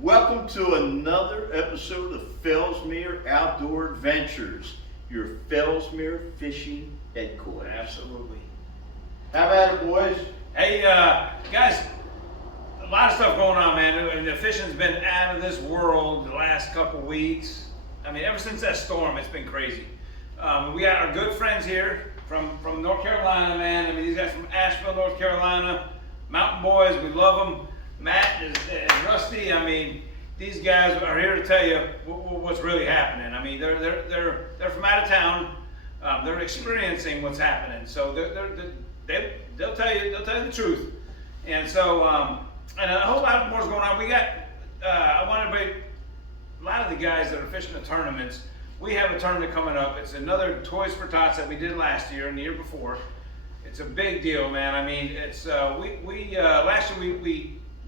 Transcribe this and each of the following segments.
Welcome to another episode of Fellsmere Outdoor Adventures, your Fellsmere fishing headquarters. Absolutely. How about it, boys? Hey, guys, a lot of stuff going on, man. And the fishing's been out of this world the last couple weeks. I mean, ever since that storm, it's been crazy. We got our good friends here from North Carolina, man. I mean, these guys from Asheville, North Carolina, mountain boys. We love them. Matt and Rusty. I mean, these guys are here to tell you what's really happening. I mean, they're from out of town. They're experiencing what's happening. So they'll tell you the truth. And so and a whole lot more is going on. We got I want to bring a lot of the guys that are fishing the tournaments. We have a tournament coming up. It's another Toys for Tots that we did last year and the year before. It's a big deal, man. I mean, it's last year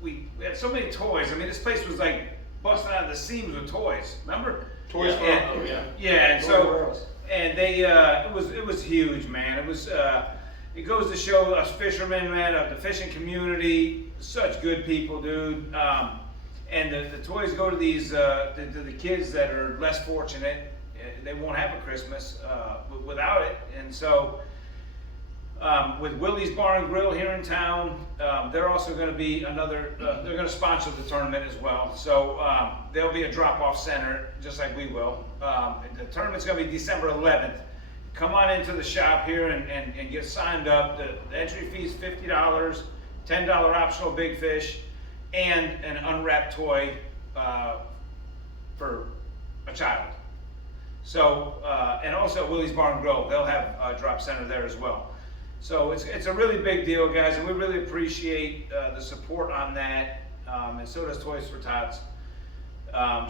we had so many toys. I mean, this place was like busting out of the seams with toys. Remember? Toys for yeah. And so and they it was huge, man. It was it goes to show us fishermen, man, of the fishing community, such good people, dude. And the toys go to these to the kids that are less fortunate. They won't have a Christmas without it. And so with Willie's Bar and Grill here in town, they're also going to be another. They're going to sponsor the tournament as well. So there'll be a drop-off center, just like we will. The tournament's going to be December 11th. Come on into the shop here and get signed up. The entry fee is $50, $10 optional big fish, and an unwrapped toy for a child. So and also Willie's Bar and Grill, they'll have a drop center there as well. So it's a really big deal, guys, and we really appreciate the support on that, and so does Toys for Tots.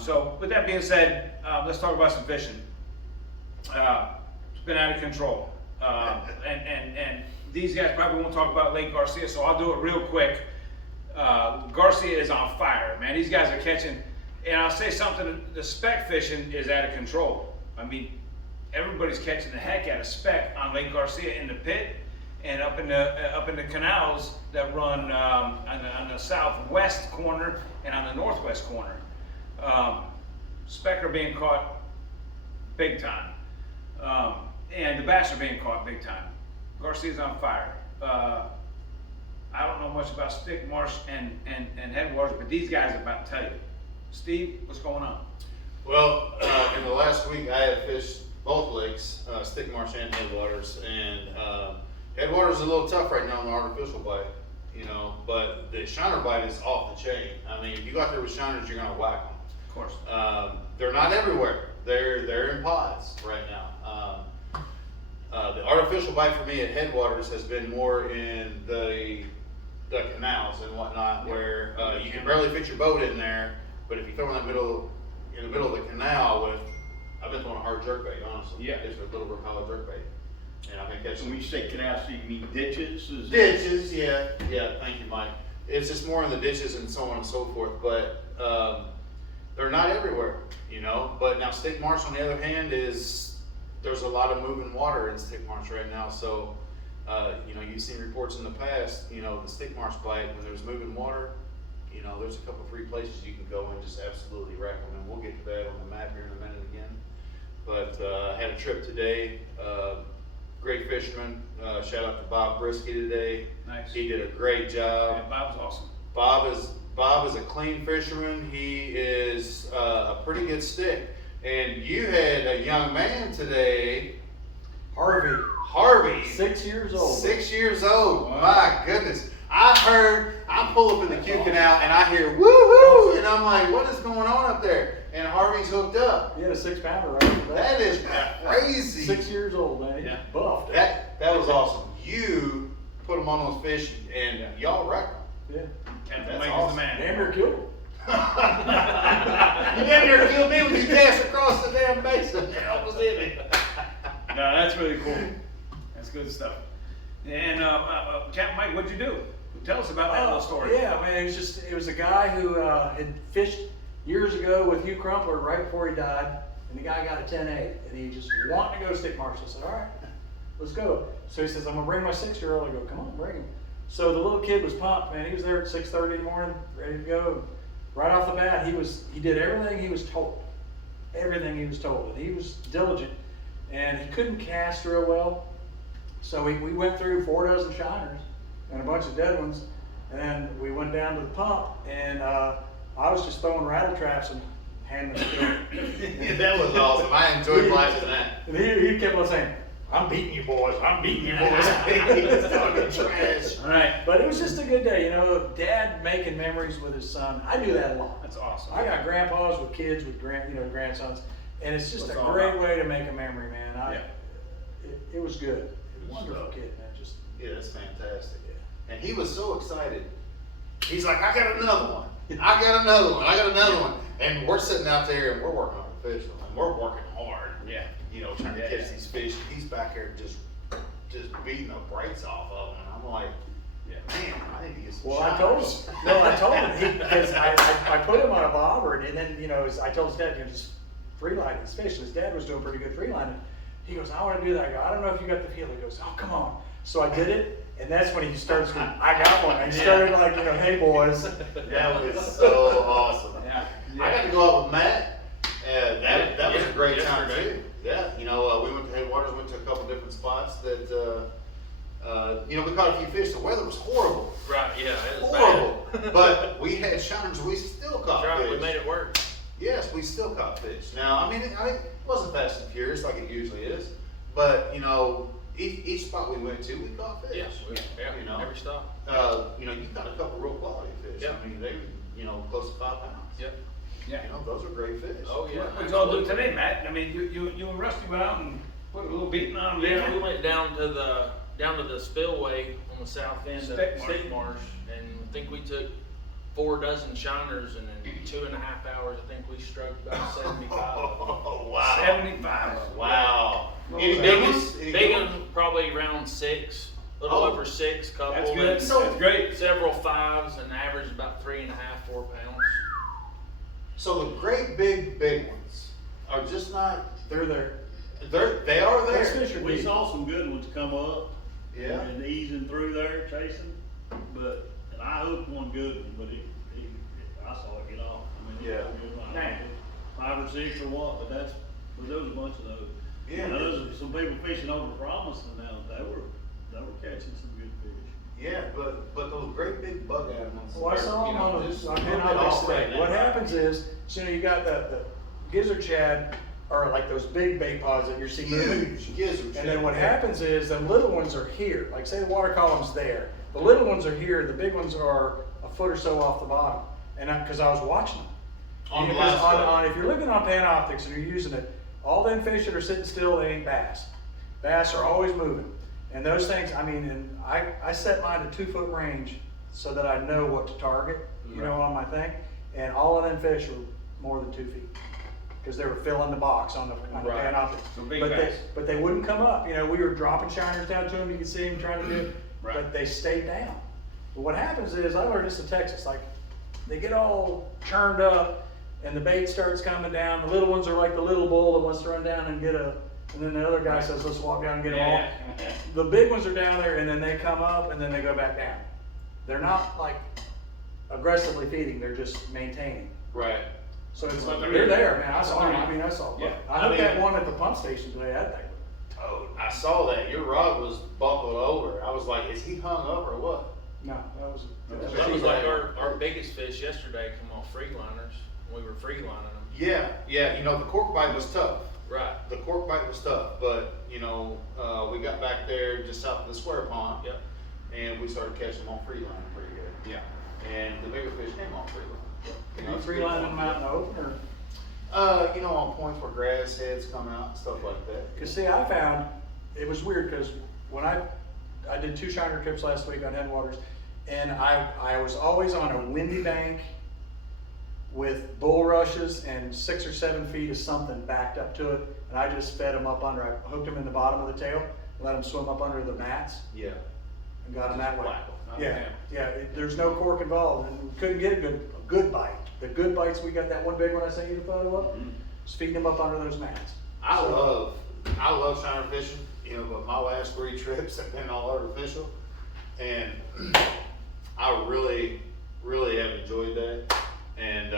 So with that being said, let's talk about some fishing. It's been out of control, and these guys probably won't talk about Lake Garcia, so I'll do it real quick. Garcia is on fire, man. These guys are catching, and I'll say something, the speck fishing is out of control. I mean, everybody's catching the heck out of speck on Lake Garcia in the pit, and up in the canals that run on the southwest corner and on the northwest corner. Speck are being caught big time, and the bass are being caught big time. Garcia's on fire. I don't know much about Stick Marsh and Headwaters, but these guys are about to tell you. Steve, what's going on? Well, in the last week I have fished both lakes, Stick Marsh and Headwaters, and Headwaters is a little tough right now on the artificial bite, you know, but the shiner bite is off the chain. I mean, if you go out there with shiners, you're gonna whack them. Of course. They're not everywhere. They're in pods right now. The artificial bite for me at Headwaters has been more in the canals and whatnot, where you can barely fit your boat in there, but if you throw in the middle of the canal with, I've been throwing a hard jerkbait, honestly. Yeah. It's a little Recala jerkbait. And I've been catching. When you say canals, so you mean ditches? Ditches, yeah. Thank you, Mike. It's just more in the ditches and so on and so forth, but they're not everywhere, you know. But now Stick Marsh, on the other hand, there's a lot of moving water in Stick Marsh right now. So, you know, you've seen reports in the past, you know, the Stick Marsh bite, when there's moving water, you know, there's a couple free places you can go and just absolutely wreck them, and we'll get to that on the map here in a minute again. But I had a trip today. Great fisherman. Shout out to Bob Brisky today. Nice. He did a great job. Yeah, Bob's awesome. Bob is a clean fisherman. He is a pretty good stick. And you had a young man today, Harvey. 6 years old. 6 years old. Wow. My goodness. I pull up in the Q Canal and I hear woo-hoo, and I'm like, what is going on up there? And Harvey's hooked up. He had a 6-pounder right off the bat. That is crazy. 6 years old, man. Yeah. Buffed. That was awesome. You put them on those fish and y'all wreck them. Yeah. Captain That's Mike awesome. is the man. Damn near killed him. You damn near killed me when you cast across the damn basin. It almost hit me. No, that's really cool. That's good stuff. And Captain Mike, what'd you do? Tell us about that little story. Yeah, man, it was a guy who had fished years ago with Hugh Crumpler right before he died, and the guy got a 10-8, and he just wanted to go to Stick Marsh. I said, all right, let's go. So he says, I'm gonna bring my 6-year-old. I go, come on, bring him. So the little kid was pumped, man. He was there at 6:30 in the morning, ready to go. right off the bat, he did everything he was told. Everything he was told, and he was diligent, and he couldn't cast real well. So we went through 4 dozen shiners and a bunch of dead ones, and then we went down to the pump, and I was just throwing rattle traps and handing them to him. Yeah, that was awesome. I enjoyed watching that. And he kept on saying, "I'm beating you boys, I'm beating you boys." He was talking trash. All right, but it was just a good day, you know, Dad making memories with his son. I do that a lot. That's awesome. I got grandpas with kids with grandsons, and it's just That's a all great right. way to make a memory, man. Yeah. It was good. Good Wonderful stuff. kid, man. Just Yeah, that's fantastic. And he was so excited. He's like, I got another one. I got another one. I got another one. And we're sitting out there and we're working on the fish, and we're working hard. Yeah. You know, trying to catch these fish. He's back here just beating the brakes off of them. And I'm like, man, I need to get some well, I told shiners. him. No, I told him because I put him on a bobber, and then I told his dad, just free lining his fish. His dad was doing pretty good free lining. He goes, I want to do that. I go, I don't know if you got the feel. He goes, oh, come on. So I did it, and that's when he started screaming, I got one. And he started like, hey boys. That was so awesome. Yeah. I got to go out with Matt, and that was a great time Yesterday. too. Yeah, we went to Headwaters, went to a couple different spots that, we caught a few fish. The weather was horrible. Right, yeah, it was Horrible. bad. But we had shiners, we still caught That's right, fish. we made it work. Yes, we still caught fish. Now, I mean, it wasn't fast and furious like it usually is, but, each spot we went to, we caught fish. Yeah, every stop. You got a couple real quality fish. Yeah. I mean, they, close to 5 pounds. Yep. Yeah. Those are great fish. Oh, yeah. What'd y'all do today, Matt? I mean, you and Rusty went out and put a little beating on them, Yeah, didn't we you? went down to the spillway on the south end of State Marsh. State Marsh, and I think we took 4 dozen shiners, and in 2.5 hours, I think we struck about 75. Oh, wow. 75. Wow. What Any was big that? ones? Any Big good ones, probably around 6, a little Oh. over 6, couple. That's good. and So- That's great. Several 5s, and average about 3.5, 4 pounds. So the great big ones are just not, They're there. they are Those there. fish are We deep. saw some good ones come up. Yeah. And easing through there, chasing, and I hooked one good one, but I saw it get off. I mean, it was a good line. Man. 5 or 6 or what, but there was a bunch of those. Yeah. Now, those are some people fishing over Promise, and now they were catching some good fish. Yeah, but those great big bug animals. Well, I saw them on just the a little bit optics off right today. now. What happens is, you got the gizzard shad, or like those big bait pods that you're seeing moving. Huge gizzard. And then what happens is, the little ones are here, like say the water column's there. The little ones are here, the big ones are a foot or so off the bottom. And cause I was watching them. On the Because last one. if you're looking on Panoptics and you're using it, all them fish that are sitting still, they ain't bass. Bass are always moving. And those things, I mean, and I set mine to 2 foot range so that I know what to target, on my thing. And all of them fish were more than 2 feet. Cause they were filling the box on the Right. Panoptics. So big But bass. but they wouldn't come up, we were dropping shiners down to them, you could see them trying to do it, Right. but they stayed down. But what happens is, I learned this in Texas, like, they get all churned up, and the bait starts coming down, the little ones are like the little bull that wants to run down and get and then the other guy says, let's walk down and get them all. Yeah. The big ones are down there, and then they come up, and then they go back down. They're not like aggressively feeding, they're just maintaining. Right. So it's But like, they're- they're there, man, I saw them, I saw them. Yeah. I hooked that one at the pump station today, that thing. Oh, I saw that. Your rod was buckled over. I was like, is he hung up or what? No, that was. That was like our biggest fish yesterday come off free liners. We were free lining them. Yeah, the cork bite was tough. Right. The cork bite was tough, but, we got back there just south of the square pond. Yep. And we started catching them on free line pretty good. Yeah. And the bigger fish came on free line. You free lining them out in the open, or? On points where grass heads come out and stuff like that. Cause see, I found, it was weird, cause when I did 2 shiner trips last week on Headwaters, and I was always on a windy bank with bulrushes and 6 or 7 feet of something backed up to it, and I just fed them up under, I hooked them in the bottom of the tail, let them swim up under the mats, Yeah. and got them that way. Whack 'em. Yeah, there's no cork involved, and we couldn't get a good bite. The good bites, we got that one big one I sent you the photo of, just feeding them up under those mats. I love shiner fishing, but my last 3 trips have been all artificial. And I really, really have enjoyed that. And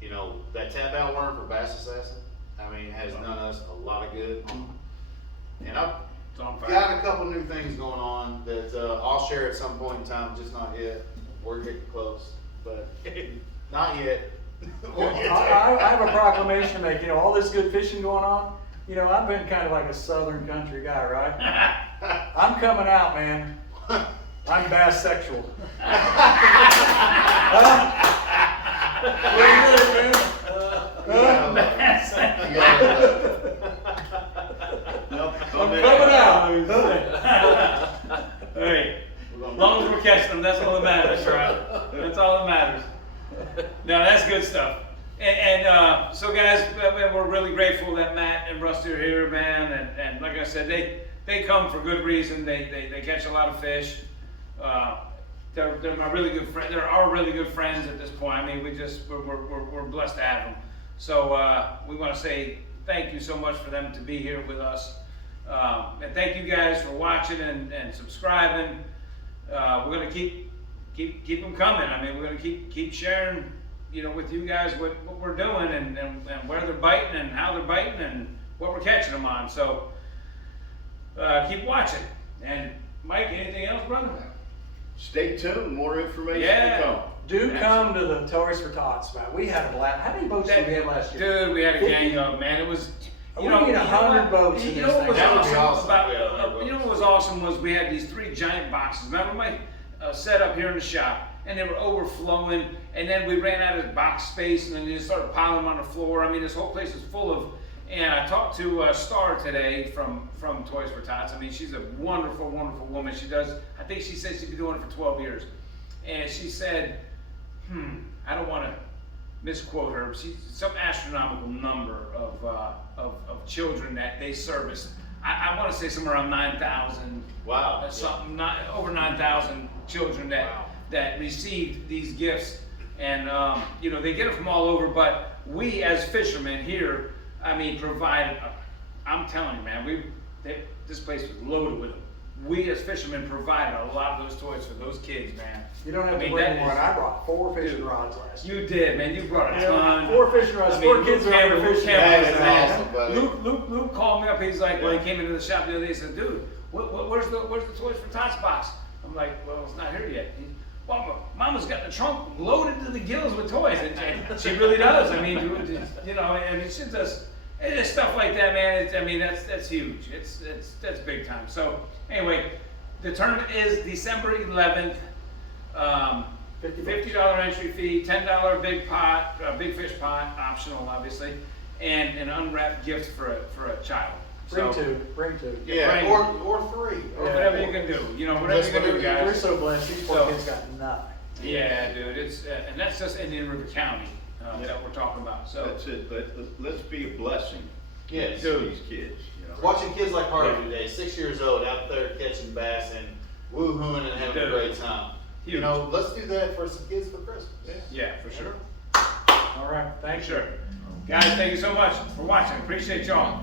You know, that tap out worm for Bass Assassin, I mean, has done us a lot of good. And I've It's on fire. got a couple new things going on that I'll share at some point in time, just not yet. We're getting close, but not yet. We'll get there. I have a proclamation to make. You know, all this good fishing going on. You know, I've been kind of like a southern country guy, right? I'm coming out, man. I'm bass sexual. What do you do, man? Nope, I'm coming out. Hey, as long as we're catching them, that's all that matters, right? That's all that matters. No, that's good stuff. So guys, we're really grateful that Matt and Rusty are here, man. And like I said, they come for good reason. They catch a lot of fish. They're my really good friend. They're our really good friends at this point. I mean, we're blessed to have them. So we want to say thank you so much for them to be here with us. And thank you guys for watching and subscribing. We're gonna keep them coming. I mean, we're gonna keep sharing, you know, with you guys what we're doing and where they're biting and how they're biting and what we're catching them on. So keep watching. And Mike, anything else, brother? Stay tuned, more information Yeah. to come. Do come to the Toys for Tots, man. We had a blast. How many boats did we have last year? Dude, we had a gang of, man. It was, We need 100 boats in You this know what was thing. That would be awesome awesome if we had about, 100 you know what was awesome was we had these 3 giant boxes. Remember my setup here in the shop, and they were overflowing, and then we ran out of box space, and then you started piling them on the floor. I mean, this whole place is full of. And I talked to Star today from Toys for Tots. I mean, she's a wonderful, wonderful woman. She does. I think she said she's been doing it for 12 years, and she said, I don't want to misquote her. She's some astronomical number of children that they service. I want to say somewhere around 9,000. Wow. Something not over 9,000 children that received these gifts, and you know, they get it from all over. But we as fishermen here, I mean, provided. I'm telling you, man, this place was loaded with them. We as fishermen provided a lot of those toys for those kids, man. You don't have I mean, to bring that one. is- I brought 4 fishing rods last year. You did, man. You brought a ton. 4 fishing rods. I mean, 4 kids Luke are out Campbell- there fishing. That is man. awesome, buddy. Luke called me up. He's like, when he came into the shop the other day, he said, "Dude, where's the Toys for Tots box?" I'm like, "Well, it's not here yet." Well, Mama's got the trunk loaded to the gills with toys, and she really does. I mean, you know, I mean, she does. It's stuff like that, man. I mean, that's huge. That's big time. So anyway, the tournament is December 11th. $50 entry fee, $10 big pot, big fish pot, optional obviously, and an unwrapped gift for a child. Bring So, 2. Bring 2. Yeah, Right. or 3. or whatever you can do, you know, whatever you can do, We're guys. so blessed. These 4 So- kids got nothing. Yeah, dude, it's and that's just Indian River County that we're talking about. So That's it, but let's be a blessing Yes. to these kids, you know. Watching kids like Harvey today, 6 years old, out there catching bass and woo-hooing and having a great time. You Huge. know, let's do that for some kids for Christmas. yeah, for sure, All right. for Thanks. sure. Guys, thank you so much for watching. Appreciate y'all.